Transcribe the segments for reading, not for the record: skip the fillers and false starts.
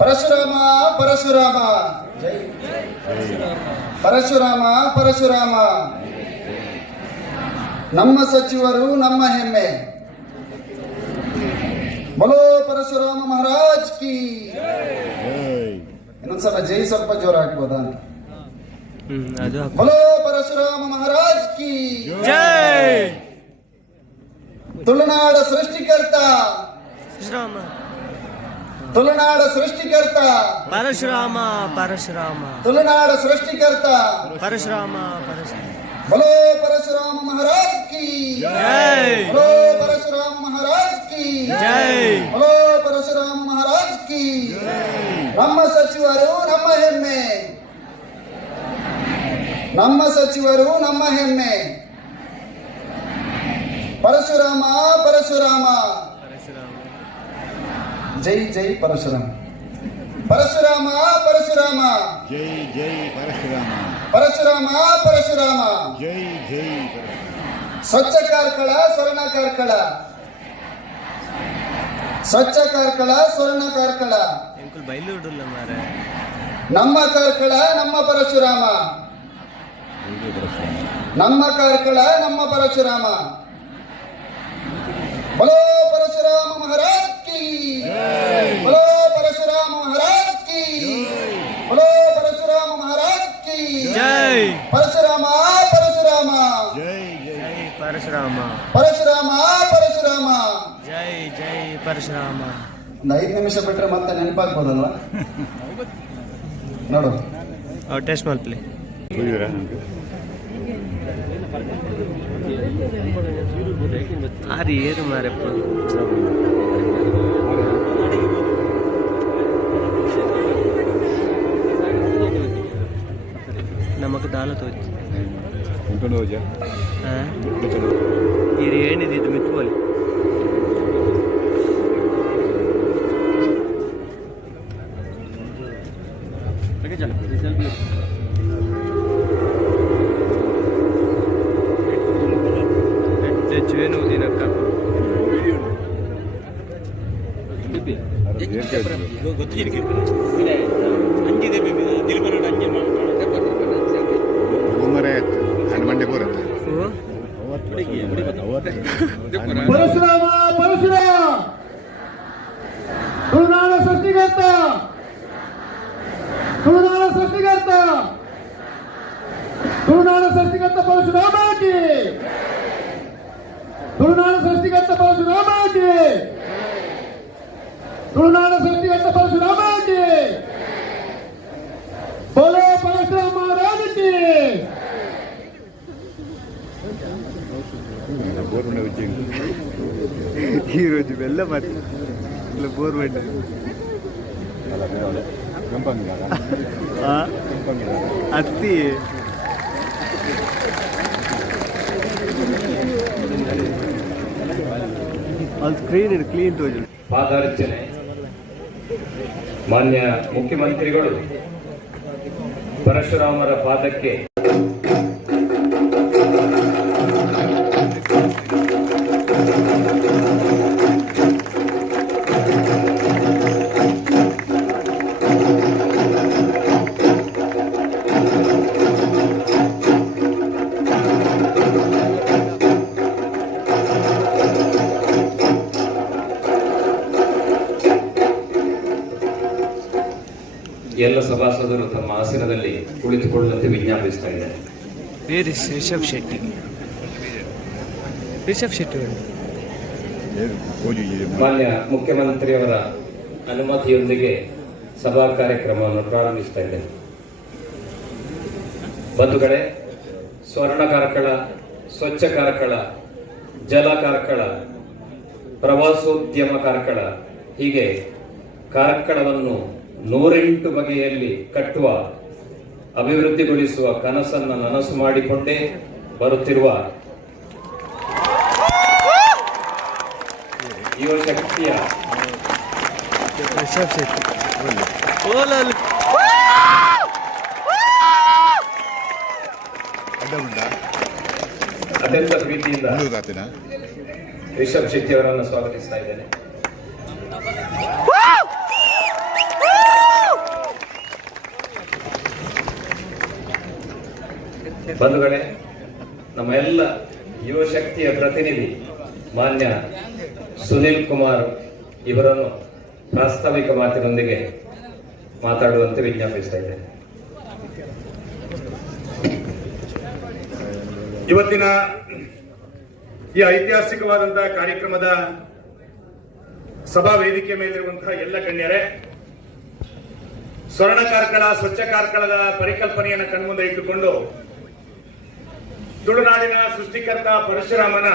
ಪರಶುರಾಮ ಪರಶುರಾಮ ಜೈ ಪರಶುರಾಮ ಪರಶುರಾಮ. ನಮ್ಮ ಸಚಿವರು ನಮ್ಮ ಹೆಮ್ಮೆ. ಬಲೋ ಪರಶುರಾಮ ಮಹಾರಾಜ್ ಕಿ. ಇನ್ನೊಂದ್ಸಲ ಜೈ ಸ್ವಲ್ಪ ಜೋರ ಹಾಕ್ಬೋದಾ ಅಂತ. ಬಲೋ ಪರಶುರಾಮ ಮಹಾರಾಜ್ ಕಿ ಜೈ. ತುಳುನಾಡ ಸೃಷ್ಟಿಕರ್ತ ತುಳುನಾಡ ಸೃಷ್ಟಿಕರ್ತ ಪರಶುರಾಮ ಪರಶುರಾಮ ತುಳುನಾಡ ಸೃಷ್ಟಿಕರ್ತ ಪರಶುರಾಮ ಪರಶುರಾಮ. ಬಲೋ ಪರಶುರಾಮ ಮಹಾರಾಜ್ ಕಿ ಜೈ. ಬಲೋ ಪರಶುರಾಮ ಮಹಾರಾಜ್ ಕಿ ಜೈ. ಬಲೋ ಪರಶುರಾಮ ಮಹಾರಾಜ್ ಕಿ. ನಮ್ಮ ಸಚಿವರು ನಮ್ಮ ಹೆಮ್ಮೆ. ನಮ್ಮ ಸಚಿವರು ನಮ್ಮ ಹೆಮ್ಮೆ. ಪರಶುರಾಮ ಪರಶುರಾಮ ಜೈ ಜೈ ಪರಶುರಾಮ. ಪರಶುರಾಮ ಪರಶುರಾಮ ಜೈ ಜೈ ಪರಶುರಾಮ. ಪರಶುರಾಮ ಪರಶುರಾಮ ಜೈ ಜೈ. ಸ್ವಚ್ಛ ಕಾರ್ಕಳ ಸ್ವರ್ಣ ಕಾರ್ಕಳ. ಸ್ವಚ್ಛ ಕಾರ್ಕಳ ಸ್ವರ್ಣ ಕಾರ್ಕಳ. ಬೈಲೂಡಲ್ಲ ಮಾರೆ. ನಮ್ಮ ಕಾರ್ಕಳ ನಮ್ಮ ಪರಶುರಾಮ. ನಮ್ಮ ಕಾರ್ಕಳ ನಮ್ಮ ಪರಶುರಾಮ. ಬಲೋ ಪರಶುರಾಮ ಮಹಾರಾಜ್ ಕಿ. ಬಲೋ ಪರಶುರಾಮ ಮಹಾರಾಜ್ ಕಿ. ಬಲೋ ಪರಶುರಾಮ ಮಹಾರಾಜ್ ಕಿ ಜೈ. ಪರಶುರಾಮ ಪರಶುರಾಮ ಜೈ ಜೈ ಪರಶುರಾಮ ಪರಶುರಾಮ ಪರಶುರಾಮ ಜೈ ಜೈ ಪರಶುರಾಮ. ಒಂದು 5 ನಿಮಿಷ ಬಿಟ್ರೆ ಮತ್ತೆ ನೆನಪಾಗ್ಬೋದಲ್ವ? ನೋಡು ಟೆಸ್ಟ್ ಮಾಡ್ಲಿ. ಆರಿ ಏರು ಮಾರಪ್ಪ. ನಮಕ್ ದಾಲ ತೋಚ್ ಇದು ಏನಿದ್ದು ಮಿತ್ಬೋಲಿ. ಪರಶುರಾಮ ಪರಶುರಾಮ ತುಳುನಾಡ ಸೃಷ್ಟಿಕರ್ತ ತುಳುನಾಡ ಸೃಷ್ಟಿಕರ್ತ ತುಳುನಾಡ ಸೃಷ್ಟಿಕರ್ತ ಪರಶುರಾಮ ಕಿ. ತುಳುನಾಡ ಸೃಷ್ಟಿಕರ್ತ ಪರಶುರಾಮ ಕಿ. ತುಳುನಾಡ ಸೃಷ್ಟಿಕರ್ತ ಪರಶುರಾಮ ಕಿ. ಬೋಲೋ ಪರಶುರಾಮ ಮಹಾರಾಜ್ ಕಿ. ఈరోజు వెళ్ళమని ఇలా బోర్ పడ్డది అత్తి ಅದು ಸ್ಕ್ರೀನ್ ಇದೆ ಕ್ಲೀನ್ ತೋಜು. ಪಾದಾರ್ಚನೆ ಮಾನ್ಯ ಮುಖ್ಯಮಂತ್ರಿಗಳು ಪರಶುರಾಮರ ಪಾದಕ್ಕೆ ಎಲ್ಲ ಸಭಾಸದರು ತಮ್ಮ ಆಸನದಲ್ಲಿ ಕುಳಿತುಕೊಳ್ಳುವಂತೆ ವಿಜ್ಞಾಪಿಸ್ತಾ ಇದ್ದಾರೆ. ರಿಷಬ್ ಶೆಟ್ಟಿ ಮಾನ್ಯ ಮುಖ್ಯಮಂತ್ರಿಯವರ ಅನುಮತಿಯೊಂದಿಗೆ ಸಭಾ ಕಾರ್ಯಕ್ರಮವನ್ನು ಪ್ರಾರಂಭಿಸ್ತಾ ಇದ್ದೇನೆ. ಬಂಧುಗಳೇ, ಸ್ವರ್ಣ ಕಾರ್ಕಳ, ಸ್ವಚ್ಛ ಕಾರ್ಕಳ, ಜಲ ಕಾರ್ಕಳ, ಪ್ರವಾಸೋದ್ಯಮ ಕಾರ್ಕಳ, ಹೀಗೆ ಕಾರ್ಕಳವನ್ನು 108 ಬಗೆಯಲ್ಲಿ ಕಟ್ಟುವ, ಅಭಿವೃದ್ಧಿಗೊಳಿಸುವ ಕನಸನ್ನು ನನಸು ಮಾಡಿಕೊಂಡೇ ಬರುತ್ತಿರುವ ಯುವ ಶಕ್ತಿಯ ಅತ್ಯಂತ ಪ್ರೀತಿಯಿಂದ ರಿಷಬ್ ಶೆಟ್ಟಿ ಅವರನ್ನು ಸ್ವಾಗತಿಸ್ತಾ ಇದ್ದೇನೆ. ಬಂಧುಗಳೇ, ನಮ್ಮ ಎಲ್ಲ ಯುವ ಶಕ್ತಿಯ ಪ್ರತಿನಿಧಿ ಮಾನ್ಯ ಸುನಿಲ್ ಕುಮಾರ್ ಇವರನ್ನು ಪ್ರಾಸ್ತಾವಿಕ ಮಾತಿನೊಂದಿಗೆ ಮಾತಾಡುವಂತೆ ವಿಜ್ಞಾಪಿಸ್ತಾ ಇದ್ದೇನೆ. ಇವತ್ತಿನ ಈ ಐತಿಹಾಸಿಕವಾದಂತಹ ಕಾರ್ಯಕ್ರಮದ ಸಭಾ ವೇದಿಕೆ ಮೇಲಿರುವಂತಹ ಎಲ್ಲ ಗಣ್ಯರೇ, ಸ್ವರ್ಣ ಕಾರ್ಕಳ ಸ್ವಚ್ಛ ಕಾರ್ಕಳದ ಪರಿಕಲ್ಪನೆಯನ್ನು ಕಣ್ಮುಂದೆ ಇಟ್ಟುಕೊಂಡು ತುಳುನಾಡಿನ ಸೃಷ್ಟಿಕರ್ತ ಪರಶುರಾಮನ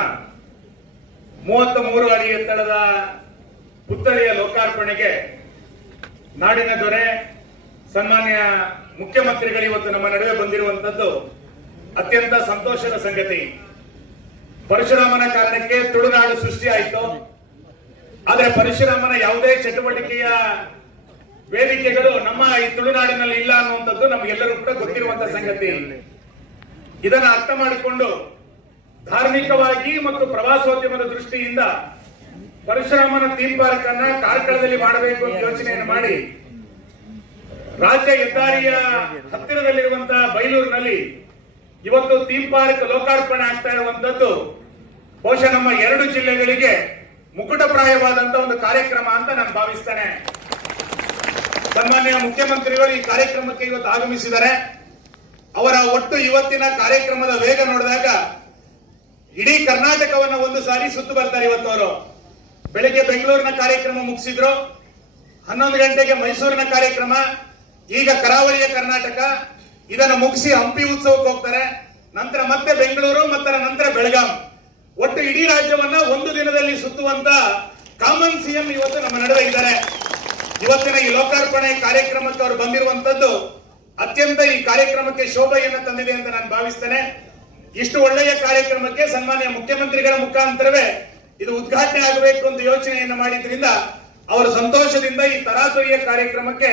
33 ಅಡಿ ಎತ್ತರದ ಪುತ್ಥಳಿಯ ಲೋಕಾರ್ಪಣೆಗೆ ನಾಡಿನ ದೊರೆ ಸನ್ಮಾನ್ಯ ಮುಖ್ಯಮಂತ್ರಿಗಳು ಇವತ್ತು ನಮ್ಮ ನಡುವೆ ಬಂದಿರುವಂತದ್ದು ಅತ್ಯಂತ ಸಂತೋಷದ ಸಂಗತಿ. ಪರಶುರಾಮನ ಕಾರಣಕ್ಕೆ ತುಳುನಾಡು ಸೃಷ್ಟಿಯಾಯಿತು. ಆದರೆ ಪರಶುರಾಮನ ಯಾವುದೇ ಚಟುವಟಿಕೆಯ ವೇದಿಕೆಗಳು ನಮ್ಮ ಈ ತುಳುನಾಡಿನಲ್ಲಿ ಇಲ್ಲ ಅನ್ನುವಂಥದ್ದು ನಮಗೆಲ್ಲರೂ ಕೂಡ ಗೊತ್ತಿರುವಂತಹ ಸಂಗತಿ. ಇದನ್ನು ಅರ್ಥ ಮಾಡಿಕೊಂಡು ಧಾರ್ಮಿಕವಾಗಿ ಮತ್ತು ಪ್ರವಾಸೋದ್ಯಮದ ದೃಷ್ಟಿಯಿಂದ ಪರಶುರಾಮನ ಥೀಮ್ ಪಾರ್ಕ್ ಅನ್ನ ಕಾರ್ಕಳದಲ್ಲಿ ಮಾಡಬೇಕು ಅಂತ ಯೋಚನೆಯನ್ನು ಮಾಡಿ ರಾಜ್ಯ ಹೆದ್ದಾರಿಯ ಹತ್ತಿರದಲ್ಲಿರುವಂತಹ ಬೈಲೂರಿನಲ್ಲಿ ಇವತ್ತು ಥೀಮ್ ಪಾರ್ಕ್ ಲೋಕಾರ್ಪಣೆ ಆಗ್ತಾ ಇರುವಂತದ್ದು ಬಹುಶಃ ನಮ್ಮ 2 ಜಿಲ್ಲೆಗಳಿಗೆ ಮುಕುಟಪ್ರಾಯವಾದಂತಹ ಒಂದು ಕಾರ್ಯಕ್ರಮ ಅಂತ ನಾನು ಭಾವಿಸ್ತೇನೆ. ಸನ್ಮಾನ್ಯ ಮುಖ್ಯಮಂತ್ರಿಗಳು ಈ ಕಾರ್ಯಕ್ರಮಕ್ಕೆ ಇವತ್ತು ಆಗಮಿಸಿದ್ದಾರೆ. ಅವರ ಒಟ್ಟು ಇವತ್ತಿನ ಕಾರ್ಯಕ್ರಮದ ವೇಗ ನೋಡಿದಾಗ ಇಡೀ ಕರ್ನಾಟಕವನ್ನ ಒಂದು ಸಾರಿ ಸುತ್ತು ಬರ್ತಾರೆ. ಇವತ್ತು ಅವರು ಬೆಳಿಗ್ಗೆ ಬೆಂಗಳೂರಿನ ಕಾರ್ಯಕ್ರಮ ಮುಗಿಸಿದ್ರು, 11 ಗಂಟೆಗೆ ಮೈಸೂರಿನ ಕಾರ್ಯಕ್ರಮ, ಈಗ ಕರಾವಳಿಯ ಕರ್ನಾಟಕ, ಇದನ್ನು ಮುಗಿಸಿ ಹಂಪಿ ಉತ್ಸವಕ್ಕೆ ಹೋಗ್ತಾರೆ. ನಂತರ ಮತ್ತೆ ಬೆಂಗಳೂರು, ಮತ್ತೆ ನಂತರ ಬೆಳಗಾಂ, ಒಟ್ಟು ಇಡೀ ರಾಜ್ಯವನ್ನ ಒಂದು ದಿನದಲ್ಲಿ ಸುತ್ತುವಂತ ಕಾಮನ್ ಸಿಎಂ ಇವತ್ತು ನಮ್ಮ ನಡುವೆ ಇದ್ದಾರೆ. ಇವತ್ತಿನ ಈ ಲೋಕಾರ್ಪಣೆ ಕಾರ್ಯಕ್ರಮಕ್ಕೆ ಅವರು ಬಂದಿರುವಂತದ್ದು ಅತ್ಯಂತ ಈ ಕಾರ್ಯಕ್ರಮಕ್ಕೆ ಶೋಭೆಯನ್ನು ತಂದಿದೆ ಅಂತ ನಾನು ಭಾವಿಸ್ತೇನೆ. ಇಷ್ಟು ಒಳ್ಳೆಯ ಕಾರ್ಯಕ್ರಮಕ್ಕೆ ಸನ್ಮಾನ್ಯ ಮುಖ್ಯಮಂತ್ರಿಗಳ ಮುಖಾಂತರವೇ ಇದು ಉದ್ಘಾಟನೆ ಆಗಬೇಕು ಅಂತ ಯೋಚನೆಯನ್ನು ಮಾಡಿದ್ರಿಂದ ಅವರ ಸಂತೋಷದಿಂದ ಈ ತರಾತುರಿಯ ಕಾರ್ಯಕ್ರಮಕ್ಕೆ